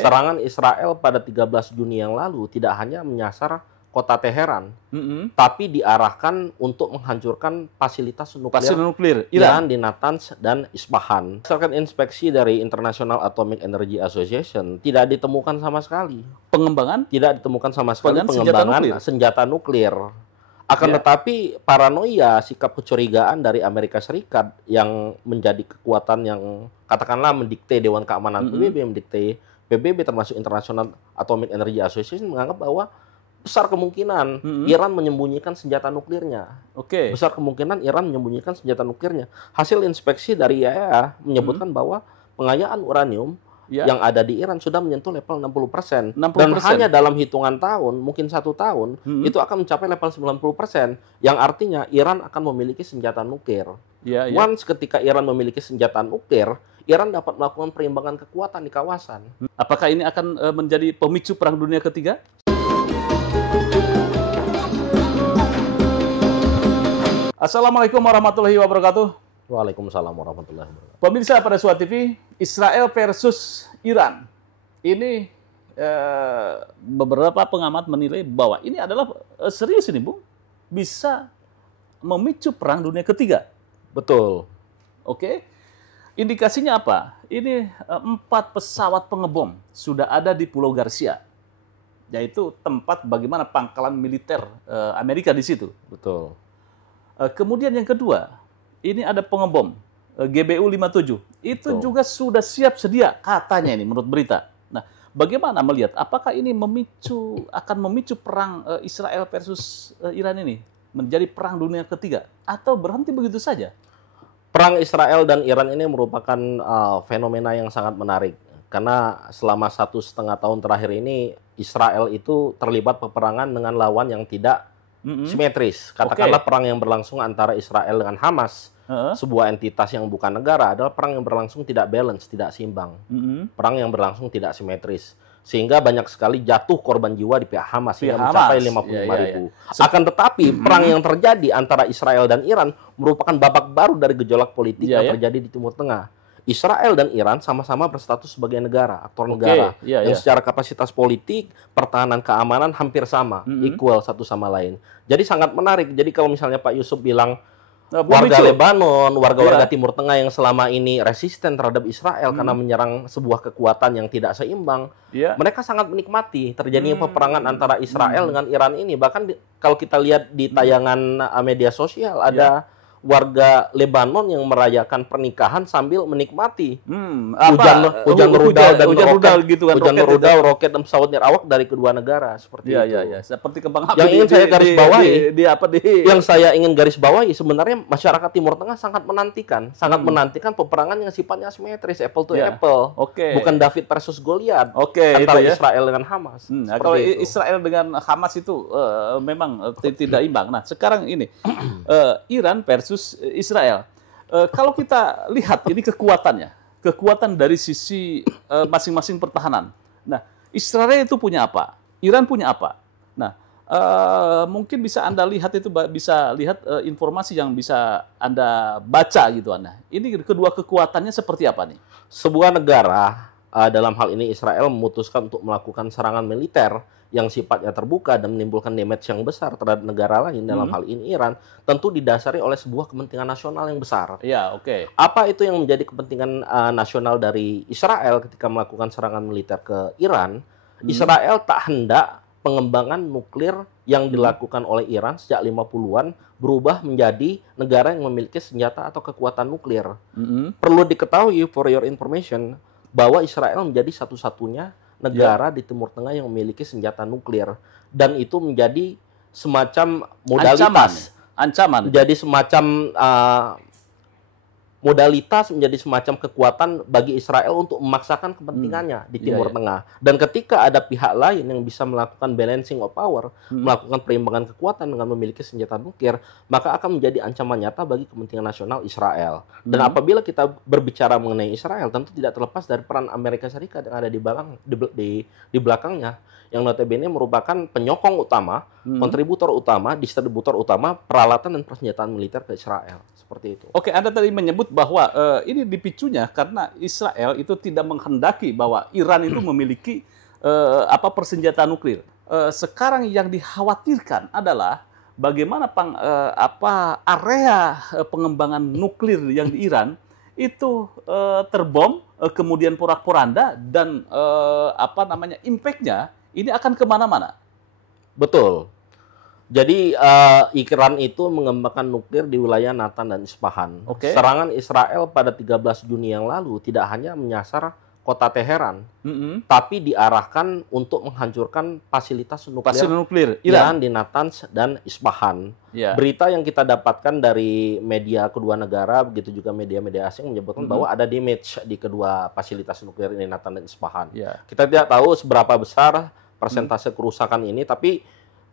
Serangan Israel pada 13 Juni yang lalu tidak hanya menyasar kota Teheran, tapi diarahkan untuk menghancurkan fasilitas nuklir Iran di Natanz dan Isfahan. Berdasarkan inspeksi dari International Atomic Energy Association, tidak ditemukan sama sekali tidak ditemukan sama sekali pengembangan senjata nuklir. Akan tetapi paranoia, sikap kecurigaan dari Amerika Serikat yang menjadi kekuatan yang katakanlah mendikte Dewan Keamanan PBB, mendikte PBB termasuk International Atomic Energy Association menganggap bahwa besar kemungkinan Iran menyembunyikan senjata nuklirnya. Besar kemungkinan Iran menyembunyikan senjata nuklirnya. Hasil inspeksi dari IAEA menyebutkan bahwa pengayaan uranium yang ada di Iran sudah menyentuh level 60%. Dan hanya dalam hitungan tahun, mungkin 1 tahun, itu akan mencapai level 90%. Yang artinya Iran akan memiliki senjata nuklir. Once ketika Iran memiliki senjata nuklir, Iran dapat melakukan perimbangan kekuatan di kawasan. Apakah ini akan menjadi pemicu Perang Dunia Ketiga? Assalamualaikum warahmatullahi wabarakatuh. Waalaikumsalam warahmatullahi wabarakatuh. Pemirsa pada Suara TV, Israel versus Iran. Ini beberapa pengamat menilai bahwa ini adalah serius ini, Bung. Bisa memicu Perang Dunia Ketiga. Betul. Indikasinya apa? Ini 4 pesawat pengebom sudah ada di Pulau Garcia, yaitu tempat bagaimana pangkalan militer Amerika di situ. Betul. Kemudian yang kedua, ini ada pengebom GBU-57. Itu juga sudah siap sedia katanya ini menurut berita. Nah, bagaimana melihat apakah ini akan memicu perang Israel versus Iran ini menjadi Perang Dunia Ketiga atau berhenti begitu saja? Perang Israel dan Iran ini merupakan fenomena yang sangat menarik karena selama 1,5 tahun terakhir ini Israel itu terlibat peperangan dengan lawan yang tidak simetris. Katakanlah perang yang berlangsung antara Israel dengan Hamas, sebuah entitas yang bukan negara, adalah perang yang berlangsung tidak balance, tidak seimbang. Perang yang berlangsung tidak simetris. Sehingga banyak sekali jatuh korban jiwa di pihak Hamas hingga mencapai 55.000. Akan tetapi perang yang terjadi antara Israel dan Iran merupakan babak baru dari gejolak politik yang terjadi di Timur Tengah. Israel dan Iran sama-sama berstatus sebagai negara, aktor negara, yang secara kapasitas politik, pertahanan, keamanan hampir sama, equal satu sama lain. Jadi sangat menarik. Jadi kalau misalnya Pak Yusuf bilang warga Lebanon, warga-warga Timur Tengah yang selama ini resisten terhadap Israel karena menyerang sebuah kekuatan yang tidak seimbang, mereka sangat menikmati terjadinya peperangan antara Israel dengan Iran ini. Bahkan kalau kita lihat di tayangan media sosial, ada warga Lebanon yang merayakan pernikahan sambil menikmati hujan rudal dan roket dan pesawat nirawak dari kedua negara seperti itu. Seperti kembang api. Yang ingin saya garis bawahi, yang saya ingin garis bawahi sebenarnya masyarakat Timur Tengah sangat menantikan peperangan yang sifatnya asimetris, apple to apple, bukan David versus Goliat antara Israel dengan Hamas. Kalau Israel dengan Hamas itu memang tidak imbang. Nah, sekarang ini Iran versus Israel. Kalau kita lihat ini kekuatan dari sisi masing-masing pertahanan. Nah, Israel itu punya apa? Iran punya apa? Nah, mungkin bisa Anda lihat informasi yang bisa Anda baca gitu Anda. Ini kedua kekuatannya seperti apa nih? Sebuah negara, dalam hal ini Israel, memutuskan untuk melakukan serangan militer yang sifatnya terbuka dan menimbulkan damage yang besar terhadap negara lain, dalam hal ini Iran, tentu didasari oleh sebuah kepentingan nasional yang besar. Apa itu yang menjadi kepentingan nasional dari Israel ketika melakukan serangan militer ke Iran? Israel tak hendak pengembangan nuklir yang dilakukan oleh Iran sejak 50-an berubah menjadi negara yang memiliki senjata atau kekuatan nuklir. Perlu diketahui, for your information, bahwa Israel menjadi satu-satunya negara di Timur Tengah yang memiliki senjata nuklir, dan itu menjadi semacam modalitas, ancaman. Menjadi semacam modalitas, menjadi semacam kekuatan bagi Israel untuk memaksakan kepentingannya di Timur Tengah. Dan ketika ada pihak lain yang bisa melakukan balancing of power, melakukan perimbangan kekuatan dengan memiliki senjata nuklir, maka akan menjadi ancaman nyata bagi kepentingan nasional Israel. Dan apabila kita berbicara mengenai Israel, tentu tidak terlepas dari peran Amerika Serikat yang ada di belakangnya, yang notabene merupakan penyokong utama, kontributor utama, distributor utama peralatan dan persenjataan militer ke Israel. Seperti itu. Anda tadi menyebut bahwa ini dipicunya karena Israel itu tidak menghendaki bahwa Iran itu memiliki persenjataan nuklir. Sekarang yang dikhawatirkan adalah bagaimana area pengembangan nuklir yang di Iran itu terbom, kemudian porak-poranda, dan impact-nya ini akan kemana-mana. Betul. Jadi Iran itu mengembangkan nuklir di wilayah Natan dan Isfahan. Oke. Serangan Israel pada 13 Juni yang lalu tidak hanya menyasar kota Teheran, tapi diarahkan untuk menghancurkan fasilitas nuklir Iran di Natanz dan Isfahan. Yeah. Berita yang kita dapatkan dari media kedua negara, begitu juga media-media asing menyebutkan bahwa ada damage di kedua fasilitas nuklir ini, Natanz dan Isfahan. Yeah. Kita tidak tahu seberapa besar persentase kerusakan ini, tapi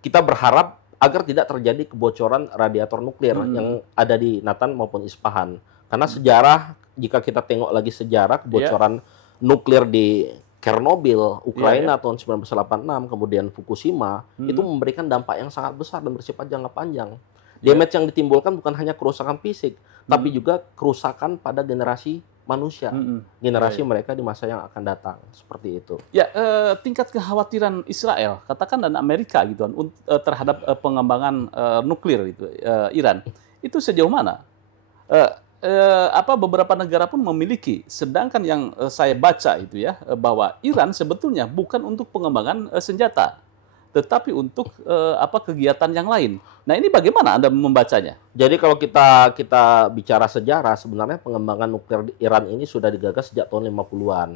kita berharap agar tidak terjadi kebocoran radiator nuklir yang ada di Natanz maupun Isfahan. Karena sejarah, jika kita tengok lagi sejarah kebocoran nuklir di Chernobyl, Ukraina tahun 1986, kemudian Fukushima, itu memberikan dampak yang sangat besar dan bersifat jangka panjang. Damage yang ditimbulkan bukan hanya kerusakan fisik, tapi juga kerusakan pada generasi manusia, generasi mereka di masa yang akan datang, seperti itu. Ya, tingkat kekhawatiran Israel, katakan, dan Amerika gitu kan, terhadap pengembangan nuklir itu Iran, itu sejauh mana? Beberapa negara pun memiliki, sedangkan yang saya baca itu ya, bahwa Iran sebetulnya bukan untuk pengembangan senjata, tetapi untuk kegiatan yang lain. Nah, ini bagaimana Anda membacanya? Jadi kalau kita bicara sejarah, sebenarnya pengembangan nuklir Iran ini sudah digagas sejak tahun 50-an.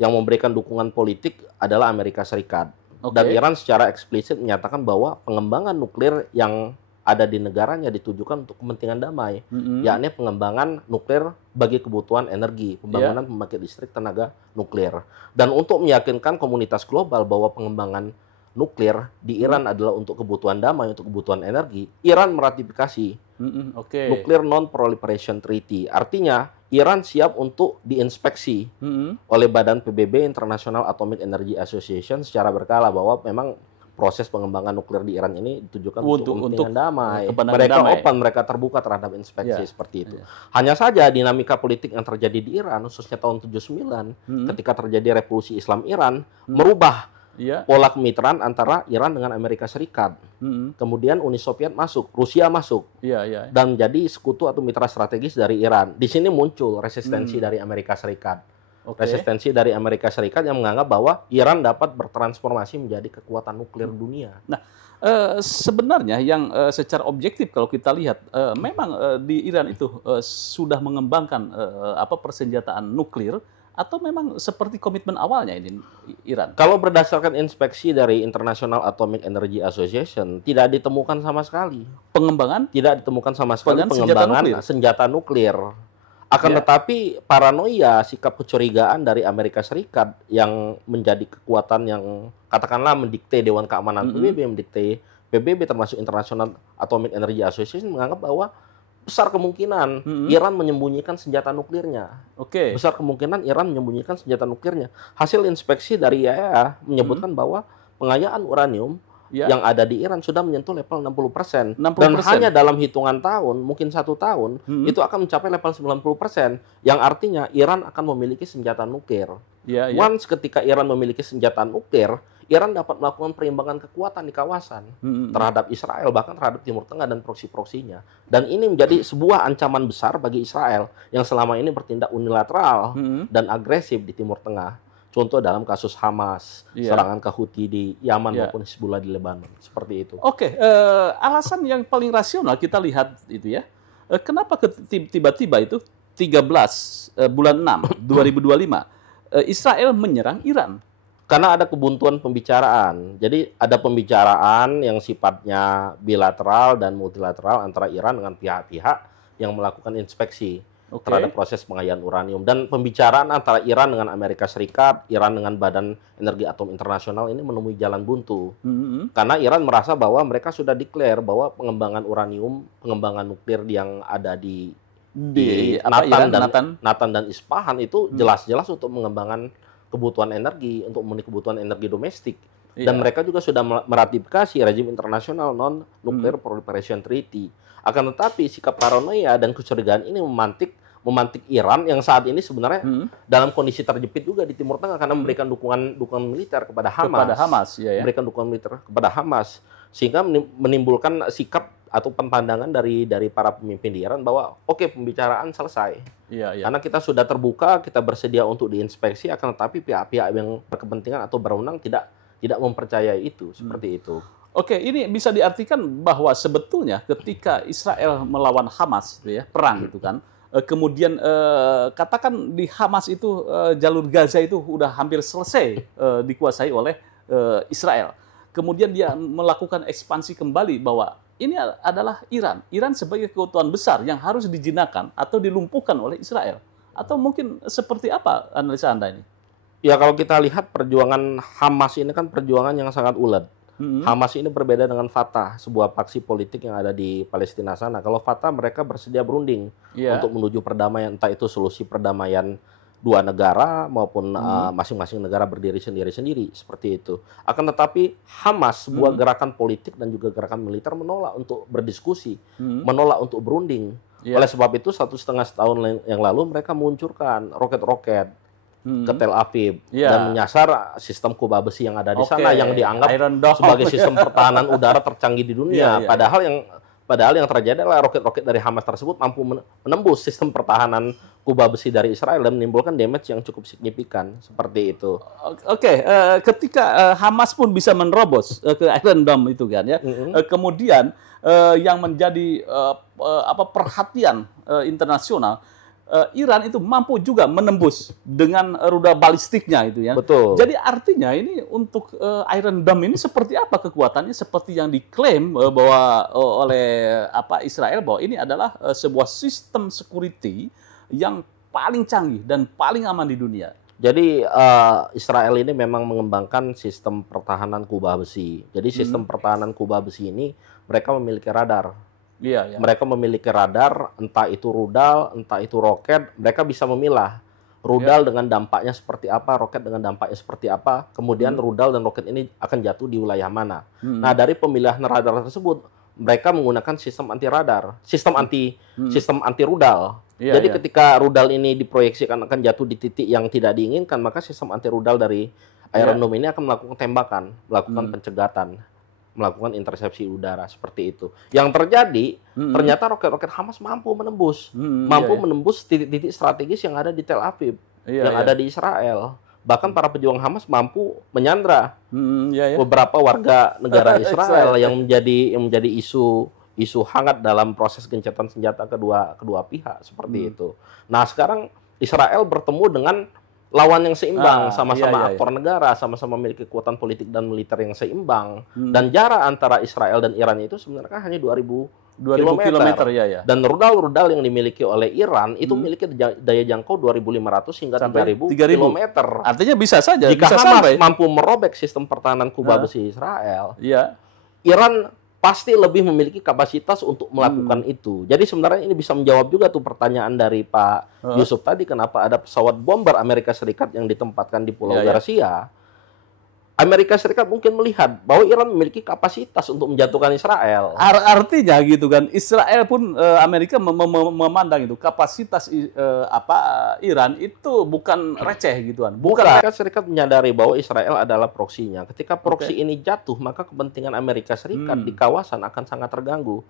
Yang memberikan dukungan politik adalah Amerika Serikat. Dan Iran secara eksplisit menyatakan bahwa pengembangan nuklir yang ada di negaranya ditujukan untuk kepentingan damai, yakni pengembangan nuklir bagi kebutuhan energi, pembangunan pembangkit listrik tenaga nuklir. Dan untuk meyakinkan komunitas global bahwa pengembangan nuklir di Iran adalah untuk kebutuhan damai, untuk kebutuhan energi, Iran meratifikasi Nuclear Non-Proliferation Treaty. Artinya, Iran siap untuk diinspeksi oleh Badan PBB, International Atomic Energy Association, secara berkala bahwa memang proses pengembangan nuklir di Iran ini ditujukan untuk kepentingan damai. Mereka open, mereka terbuka terhadap inspeksi seperti itu. Hanya saja dinamika politik yang terjadi di Iran, khususnya tahun 79, ketika terjadi revolusi Islam Iran, merubah pola kemitraan antara Iran dengan Amerika Serikat. Kemudian Uni Soviet masuk, Rusia masuk, dan menjadi sekutu atau mitra strategis dari Iran. Di sini muncul resistensi dari Amerika Serikat. Resistensi dari Amerika Serikat yang menganggap bahwa Iran dapat bertransformasi menjadi kekuatan nuklir dunia. Nah, sebenarnya yang secara objektif kalau kita lihat, memang di Iran itu sudah mengembangkan persenjataan nuklir, atau memang seperti komitmen awalnya ini Iran? Kalau berdasarkan inspeksi dari International Atomic Energy Association, tidak ditemukan sama sekali. Pengembangan? Tidak ditemukan sama sekali pengembangan senjata nuklir. Akan tetapi paranoia, sikap kecurigaan dari Amerika Serikat yang menjadi kekuatan yang katakanlah mendikte Dewan Keamanan PBB, mendikte PBB termasuk International Atomic Energy Association, menganggap bahwa besar kemungkinan Iran menyembunyikan senjata nuklirnya. Besar kemungkinan Iran menyembunyikan senjata nuklirnya. Hasil inspeksi dari IAEA menyebutkan bahwa pengayaan uranium yang ada di Iran sudah menyentuh level 60%. Dan hanya dalam hitungan tahun, mungkin 1 tahun, itu akan mencapai level 90%. Yang artinya Iran akan memiliki senjata nuklir. Once ketika Iran memiliki senjata nuklir, Iran dapat melakukan perimbangan kekuatan di kawasan terhadap Israel, bahkan terhadap Timur Tengah dan proksi-proksinya. Dan ini menjadi sebuah ancaman besar bagi Israel yang selama ini bertindak unilateral dan agresif di Timur Tengah. Contoh dalam kasus Hamas, serangan ke Houthi di Yaman maupun Hizbullah di Lebanon. Seperti itu. Alasan yang paling rasional kita lihat itu ya, kenapa tiba-tiba itu 13 bulan 6 2025 Israel menyerang Iran? Karena ada kebuntuan pembicaraan. Jadi ada pembicaraan yang sifatnya bilateral dan multilateral antara Iran dengan pihak-pihak yang melakukan inspeksi terhadap proses pengayaan uranium. Dan pembicaraan antara Iran dengan Amerika Serikat, Iran dengan Badan Energi Atom Internasional ini menemui jalan buntu. Karena Iran merasa bahwa mereka sudah declare bahwa pengembangan uranium, pengembangan nuklir yang ada di Natan dan Isfahan itu jelas-jelas untuk mengembangkan kebutuhan energi, untuk memenuhi kebutuhan energi domestik. Dan mereka juga sudah meratifikasi rezim internasional non-nuclear proliferation treaty. Akan tetapi sikap paranoia dan kecurigaan ini memantik Iran yang saat ini sebenarnya dalam kondisi terjepit juga di Timur Tengah karena memberikan dukungan militer kepada Hamas. Memberikan dukungan militer kepada Hamas, sehingga menimbulkan sikap atau pandangan dari para pemimpin di Iran bahwa oke, pembicaraan selesai. Karena kita sudah terbuka, kita bersedia untuk diinspeksi, akan tetapi pihak-pihak yang berkepentingan atau berwenang tidak mempercayai itu, seperti itu. Oke, ini bisa diartikan bahwa sebetulnya ketika Israel melawan Hamas, perang itu kan, kemudian katakan di Hamas itu jalur Gaza itu udah hampir selesai dikuasai oleh Israel. Kemudian dia melakukan ekspansi kembali bahwa ini adalah Iran. Iran sebagai kekuatan besar yang harus dijinakan atau dilumpuhkan oleh Israel. Atau mungkin seperti apa analisa Anda ini? Ya, kalau kita lihat perjuangan Hamas ini kan perjuangan yang sangat ulet. Hamas ini berbeda dengan Fatah, sebuah faksi politik yang ada di Palestina sana. Kalau Fatah, mereka bersedia berunding untuk menuju perdamaian, entah itu solusi perdamaian dua negara maupun masing-masing negara berdiri sendiri-sendiri, seperti itu. Akan tetapi Hamas, sebuah gerakan politik dan juga gerakan militer, menolak untuk berdiskusi, menolak untuk berunding. Oleh sebab itu 1,5 tahun yang lalu mereka meluncurkan roket-roket ke Tel Aviv dan menyasar sistem kubah besi yang ada di sana yang dianggap sebagai sistem pertahanan udara tercanggih di dunia. Padahal yang terjadi adalah roket-roket dari Hamas tersebut mampu menembus sistem pertahanan kubah besi dari Israel dan menimbulkan damage yang cukup signifikan, seperti itu. Ketika Hamas pun bisa menerobos ke Iron Dome itu kan ya, kemudian yang menjadi perhatian internasional, Iran itu mampu juga menembus dengan rudal balistiknya itu ya. Betul. Jadi artinya ini untuk Iron Dome ini seperti apa kekuatannya, seperti yang diklaim bahwa oleh Israel bahwa ini adalah sebuah sistem security yang paling canggih dan paling aman di dunia. Jadi Israel ini memang mengembangkan sistem pertahanan kubah besi. Jadi sistem pertahanan kubah besi ini mereka memiliki radar. Mereka memiliki radar, entah itu rudal, entah itu roket. Mereka bisa memilah rudal dengan dampaknya seperti apa, roket dengan dampaknya seperti apa. Kemudian rudal dan roket ini akan jatuh di wilayah mana. Nah, dari pemilihan radar tersebut, mereka menggunakan sistem anti radar, sistem anti rudal. Jadi ketika rudal ini diproyeksikan akan jatuh di titik yang tidak diinginkan, maka sistem anti rudal dari Iron Dome ini akan melakukan tembakan, melakukan pencegatan, melakukan intersepsi udara, seperti itu. Yang terjadi, ternyata roket-roket Hamas mampu menembus titik-titik strategis yang ada di Tel Aviv, ada di Israel. Bahkan para pejuang Hamas mampu menyandra beberapa warga negara Israel yang menjadi isu hangat dalam proses gencatan senjata kedua pihak, seperti itu. Nah, sekarang Israel bertemu dengan lawan yang seimbang, sama-sama aktor negara, sama-sama memiliki kekuatan politik dan militer yang seimbang. Dan jarak antara Israel dan Iran itu sebenarnya hanya 2.000 kilometer. Dan rudal-rudal yang dimiliki oleh Iran itu memiliki daya jangkau 2.500 hingga 3.000 kilometer. Artinya bisa saja. Jika Hamas mampu merobek sistem pertahanan kubah besi Israel, Iran pasti lebih memiliki kapasitas untuk melakukan itu. Jadi sebenarnya ini bisa menjawab juga tuh pertanyaan dari Pak Yusuf tadi, kenapa ada pesawat bomber Amerika Serikat yang ditempatkan di Pulau Garcia. Amerika Serikat mungkin melihat bahwa Iran memiliki kapasitas untuk menjatuhkan Israel. Artinya gitu kan, Israel pun Amerika memandang itu kapasitas Iran itu bukan receh gitu kan. Bukan. Amerika Serikat menyadari bahwa Israel adalah proksinya. Ketika proksi ini jatuh, maka kepentingan Amerika Serikat di kawasan akan sangat terganggu.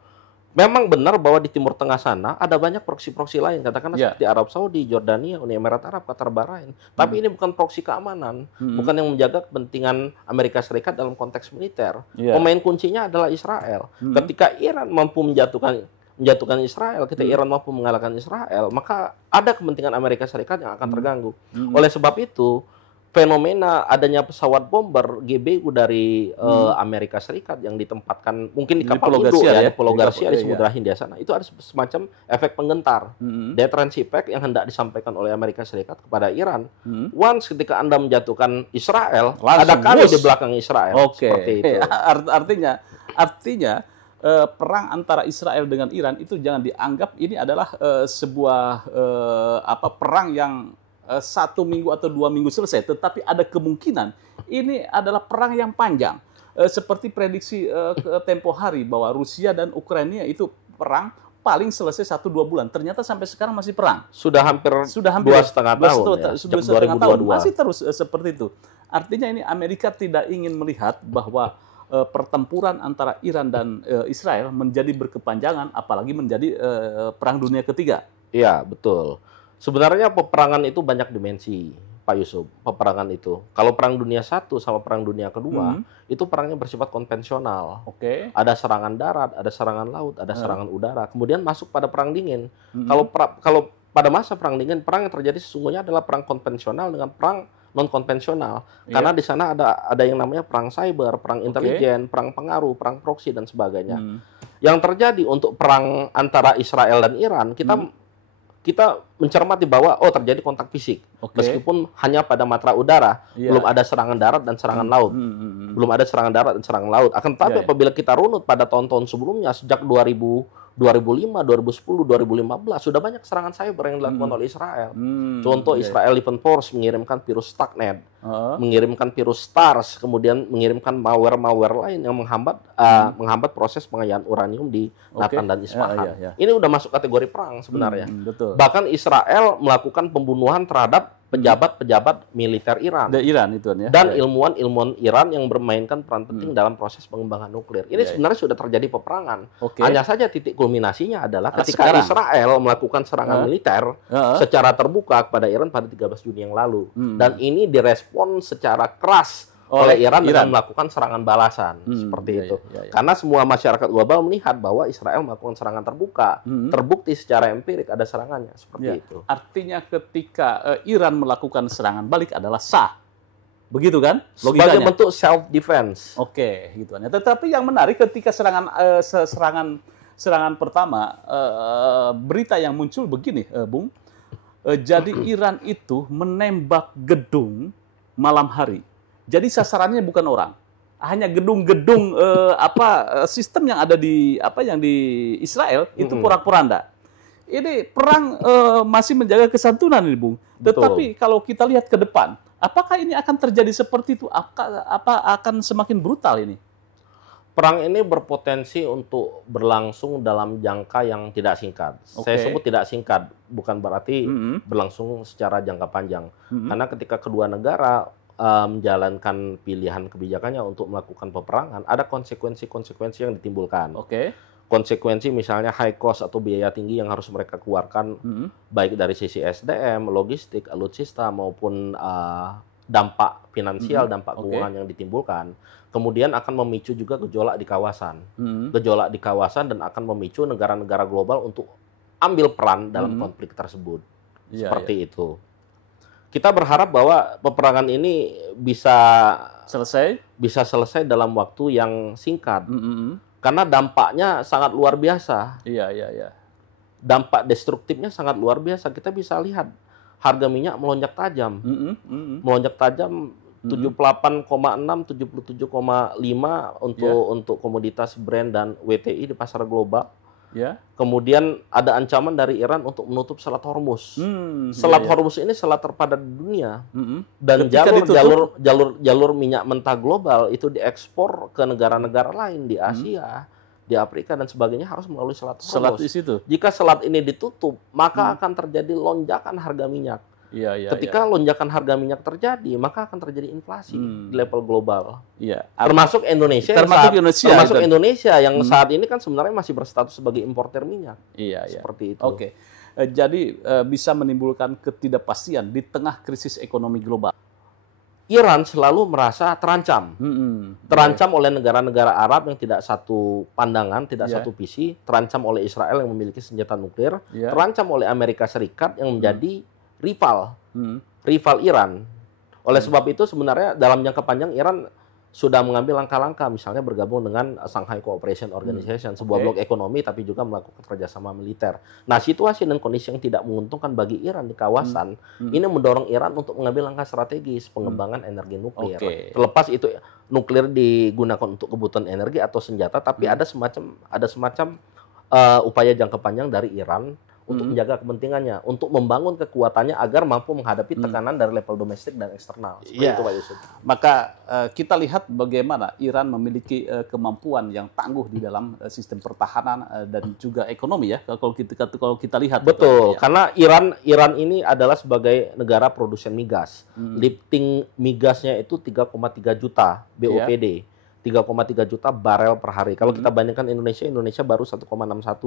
Memang benar bahwa di Timur Tengah sana ada banyak proksi-proksi lain, katakanlah seperti Arab Saudi, Jordania, Uni Emirat Arab, Qatar, Bahrain. Tapi ini bukan proksi keamanan, bukan yang menjaga kepentingan Amerika Serikat dalam konteks militer. Pemain kuncinya adalah Israel. Ketika Iran mampu menjatuhkan Israel, ketika Iran mampu mengalahkan Israel, maka ada kepentingan Amerika Serikat yang akan terganggu. Oleh sebab itu, fenomena adanya pesawat bomber GBU dari Amerika Serikat yang ditempatkan mungkin di kapal induk di Pulau Garcia di Samudra Hindia sana, itu ada semacam efek penggentar, deterrence effect yang hendak disampaikan oleh Amerika Serikat kepada Iran. Once ketika Anda menjatuhkan Israel, ada kami di belakang Israel. Seperti itu. Artinya perang antara Israel dengan Iran itu jangan dianggap ini adalah sebuah perang yang 1 minggu atau 2 minggu selesai, tetapi ada kemungkinan ini adalah perang yang panjang. Seperti prediksi tempo hari bahwa Rusia dan Ukraina itu perang paling selesai 1-2 bulan. Ternyata sampai sekarang masih perang. Sudah hampir 2,5 tahun ya, sudah sejak 2022. masih terus seperti itu. Artinya ini Amerika tidak ingin melihat bahwa pertempuran antara Iran dan Israel menjadi berkepanjangan, apalagi menjadi perang dunia ketiga. Iya, betul. Sebenarnya peperangan itu banyak dimensi, Pak Yusuf. Peperangan itu. Kalau Perang Dunia I sama Perang Dunia Kedua, itu perangnya bersifat konvensional. Oke. Ada serangan darat, ada serangan laut, ada serangan udara. Kemudian masuk pada Perang Dingin. Kalau pada masa Perang Dingin, perang yang terjadi sesungguhnya adalah perang konvensional dengan perang non konvensional. Karena di sana ada yang namanya perang cyber, perang intelijen, perang pengaruh, perang proksi dan sebagainya. Yang terjadi untuk perang antara Israel dan Iran, kita mencermati bahwa terjadi kontak fisik. Meskipun hanya pada matra udara, belum ada serangan darat dan serangan laut. Belum ada serangan darat dan serangan laut. Akan tetapi apabila kita runut pada tahun-tahun sebelumnya, sejak 2005, 2010, 2015, sudah banyak serangan cyber yang dilakukan oleh Israel. Contoh, Israel Defense Force mengirimkan virus Stuxnet, mengirimkan virus STARS, kemudian mengirimkan malware-malware lain yang menghambat proses pengayaan uranium di Natan dan Isfahan. Ini udah masuk kategori perang sebenarnya. Betul. Bahkan Israel melakukan pembunuhan terhadap pejabat-pejabat militer Iran. Dan ilmuwan-ilmuwan Iran yang bermainkan peran penting dalam proses pengembangan nuklir. Ini sebenarnya sudah terjadi peperangan. Hanya saja titik kulminasinya adalah ketika Israel melakukan serangan militer secara terbuka kepada Iran pada 13 Juni yang lalu. Dan ini direspon secara keras oleh Iran dengan melakukan serangan balasan seperti itu. Karena semua masyarakat global melihat bahwa Israel melakukan serangan terbuka, terbukti secara empirik ada serangannya seperti itu. Artinya ketika Iran melakukan serangan balik adalah sah, begitu kan? Logikanya. Sebagai bentuk self defense. Gitu kan. Tetapi yang menarik ketika serangan pertama, berita yang muncul begini, Bung. Jadi Iran itu menembak gedung malam hari. Jadi sasarannya bukan orang, hanya gedung-gedung sistem yang ada di Israel itu porak-poranda. Ini perang masih menjaga kesantunan ini, Bung. Tetapi kalau kita lihat ke depan, apakah ini akan terjadi seperti itu? Apa akan semakin brutal ini? Perang ini berpotensi untuk berlangsung dalam jangka yang tidak singkat. Saya sebut tidak singkat, bukan berarti berlangsung secara jangka panjang. Karena ketika kedua negara menjalankan pilihan kebijakannya untuk melakukan peperangan, ada konsekuensi-konsekuensi yang ditimbulkan. Konsekuensi misalnya high cost atau biaya tinggi yang harus mereka keluarkan, baik dari sisi SDM, logistik, alutsista, maupun dampak finansial, dampak keuangan yang ditimbulkan. Kemudian akan memicu juga gejolak di kawasan. Gejolak di kawasan dan akan memicu negara-negara global untuk ambil peran dalam konflik tersebut. Seperti itu. Kita berharap bahwa peperangan ini bisa selesai dalam waktu yang singkat. Karena dampaknya sangat luar biasa. Dampak destruktifnya sangat luar biasa. Kita bisa lihat harga minyak melonjak tajam. Melonjak tajam 78,6, 77,5 untuk komoditas Brent dan WTI di pasar global. Kemudian ada ancaman dari Iran untuk menutup Selat Hormuz. Selat Hormuz ini selat terpadat di dunia. Dan jalur minyak mentah global itu diekspor ke negara-negara lain di Asia, di Afrika dan sebagainya harus melalui Selat Hormuz. Jika selat ini ditutup, maka akan terjadi lonjakan harga minyak. Ketika lonjakan harga minyak terjadi, maka akan terjadi inflasi di level global. Termasuk Indonesia. Indonesia yang saat ini kan sebenarnya masih berstatus sebagai importer minyak. Seperti itu. Jadi bisa menimbulkan ketidakpastian di tengah krisis ekonomi global. Iran selalu merasa terancam. Terancam oleh negara-negara Arab yang tidak satu pandangan, tidak satu visi. Terancam oleh Israel yang memiliki senjata nuklir. Terancam oleh Amerika Serikat yang menjadi rival Iran. Oleh sebab itu sebenarnya dalam jangka panjang Iran sudah mengambil langkah-langkah, misalnya bergabung dengan Shanghai Cooperation Organization, sebuah blok ekonomi tapi juga melakukan kerjasama militer. Nah, situasi dan kondisi yang tidak menguntungkan bagi Iran di kawasan ini mendorong Iran untuk mengambil langkah strategis pengembangan energi nuklir. Terlepas itu nuklir digunakan untuk kebutuhan energi atau senjata, tapi ada semacam upaya jangka panjang dari Iran untuk menjaga kepentingannya, untuk membangun kekuatannya agar mampu menghadapi tekanan dari level domestik dan eksternal. Seperti itu, Pak Yusuf. Maka kita lihat bagaimana Iran memiliki kemampuan yang tangguh di dalam sistem pertahanan dan juga ekonomi ya. Kalau kita lihat. Betul, karena Iran ini adalah sebagai negara produsen migas. Lifting migasnya itu 3,3 juta BOPD. 3,3 juta barel per hari. Kalau kita bandingkan Indonesia baru 1,61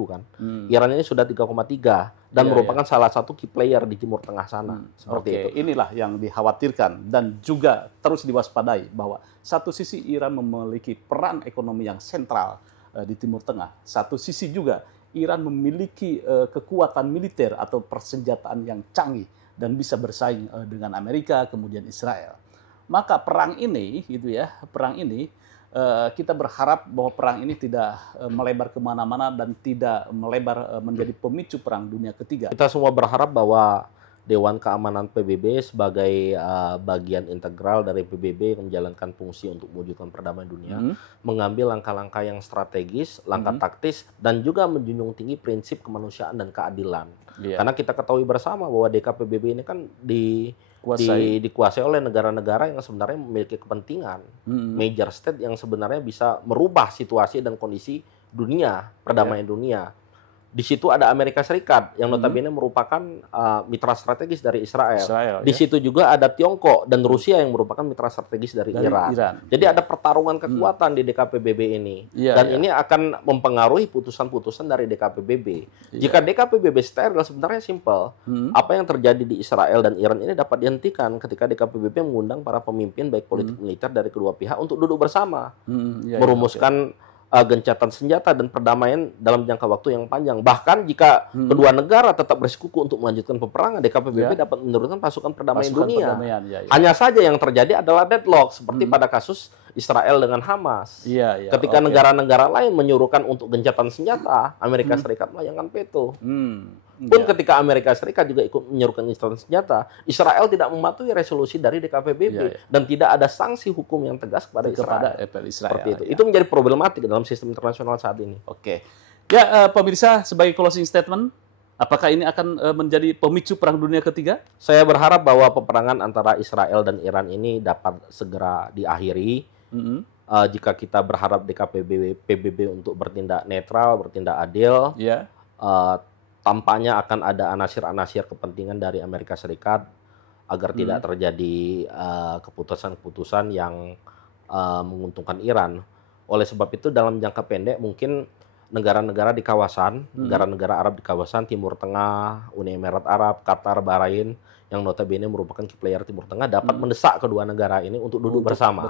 kan. Iran ini sudah 3,3 dan merupakan salah satu key player di Timur Tengah sana. Seperti itu. Inilah yang dikhawatirkan dan juga terus diwaspadai bahwa satu sisi Iran memiliki peran ekonomi yang sentral di Timur Tengah. Satu sisi juga Iran memiliki kekuatan militer atau persenjataan yang canggih dan bisa bersaing dengan Amerika kemudian Israel. Maka perang ini kita berharap bahwa perang ini tidak melebar kemana-mana dan tidak melebar menjadi pemicu perang dunia ketiga. Kita semua berharap bahwa Dewan Keamanan PBB sebagai bagian integral dari PBB yang menjalankan fungsi untuk mewujudkan perdamaian dunia, mengambil langkah-langkah yang strategis, langkah taktis, dan juga menjunjung tinggi prinsip kemanusiaan dan keadilan. Karena kita ketahui bersama bahwa DKPBB ini kan dikuasai oleh negara-negara yang sebenarnya memiliki kepentingan major state yang sebenarnya bisa merubah situasi dan kondisi dunia, perdamaian dunia. Di situ ada Amerika Serikat yang notabene merupakan mitra strategis dari Israel. Di situ juga ada Tiongkok dan Rusia yang merupakan mitra strategis dari Iran. Jadi ada pertarungan kekuatan di DKPBB ini. Dan ini akan mempengaruhi putusan-putusan dari DKPBB. Jika DKPBB steril sebenarnya simpel. Apa yang terjadi di Israel dan Iran ini dapat dihentikan ketika DKPBB mengundang para pemimpin baik politik militer dari kedua pihak untuk duduk bersama. Merumuskan gencatan senjata dan perdamaian dalam jangka waktu yang panjang. Bahkan jika kedua negara tetap bersikuku untuk melanjutkan peperangan, DKPBB dapat menurunkan pasukan perdamaian dunia. Hanya saja yang terjadi adalah deadlock, seperti pada kasus Israel dengan Hamas. Ketika negara-negara lain menyuruhkan untuk gencatan senjata, Amerika Serikat melayangkan veto. Pun ketika Amerika Serikat juga ikut menyuruhkan gencatan senjata, Israel tidak mematuhi resolusi dari DKPBB dan tidak ada sanksi hukum yang tegas kepada Israel. Seperti itu. Itu menjadi problematik dalam sistem internasional saat ini. Pemirsa, sebagai closing statement, apakah ini akan menjadi pemicu perang dunia ketiga? Saya berharap bahwa peperangan antara Israel dan Iran ini dapat segera diakhiri. Jika kita berharap DKPBB untuk bertindak netral, bertindak adil, tampaknya akan ada anasir-anasir kepentingan dari Amerika Serikat agar tidak terjadi keputusan-keputusan yang menguntungkan Iran. Oleh sebab itu dalam jangka pendek mungkin negara-negara di kawasan, negara-negara Arab di kawasan Timur Tengah, Uni Emirat Arab, Qatar, Bahrain, yang notabene merupakan key player Timur Tengah dapat mendesak kedua negara ini untuk duduk bersama.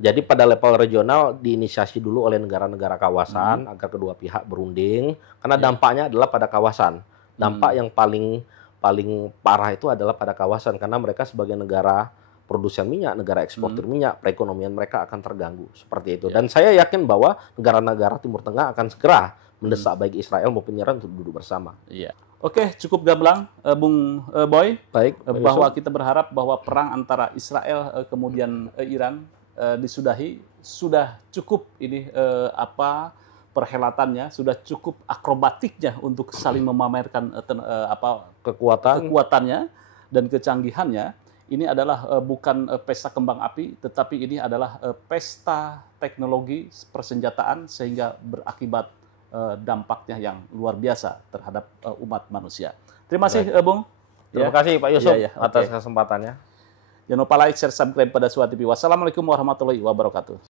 Jadi pada level regional diinisiasi dulu oleh negara-negara kawasan agar kedua pihak berunding, karena dampaknya adalah pada kawasan. Dampak yang paling parah itu adalah pada kawasan, karena mereka sebagai negara produsen minyak, negara eksportir minyak, perekonomian mereka akan terganggu seperti itu. Dan saya yakin bahwa negara-negara Timur Tengah akan segera mendesak baik Israel maupun Iran untuk duduk bersama. Oke, cukup gamblang, Bung Boy. Baik, bahwa kita berharap bahwa perang antara Israel kemudian Iran disudahi. Sudah cukup ini perhelatannya, sudah cukup akrobatiknya untuk saling memamerkan kekuatannya dan kecanggihannya. Ini adalah bukan pesta kembang api, tetapi ini adalah pesta teknologi persenjataan sehingga berakibat dampaknya yang luar biasa terhadap umat manusia. Terima kasih, Bung. Terima kasih, Pak Yusuf, atas kesempatannya. Jangan lupa like, share, subscribe pada Suara TV. Wassalamualaikum warahmatullahi wabarakatuh.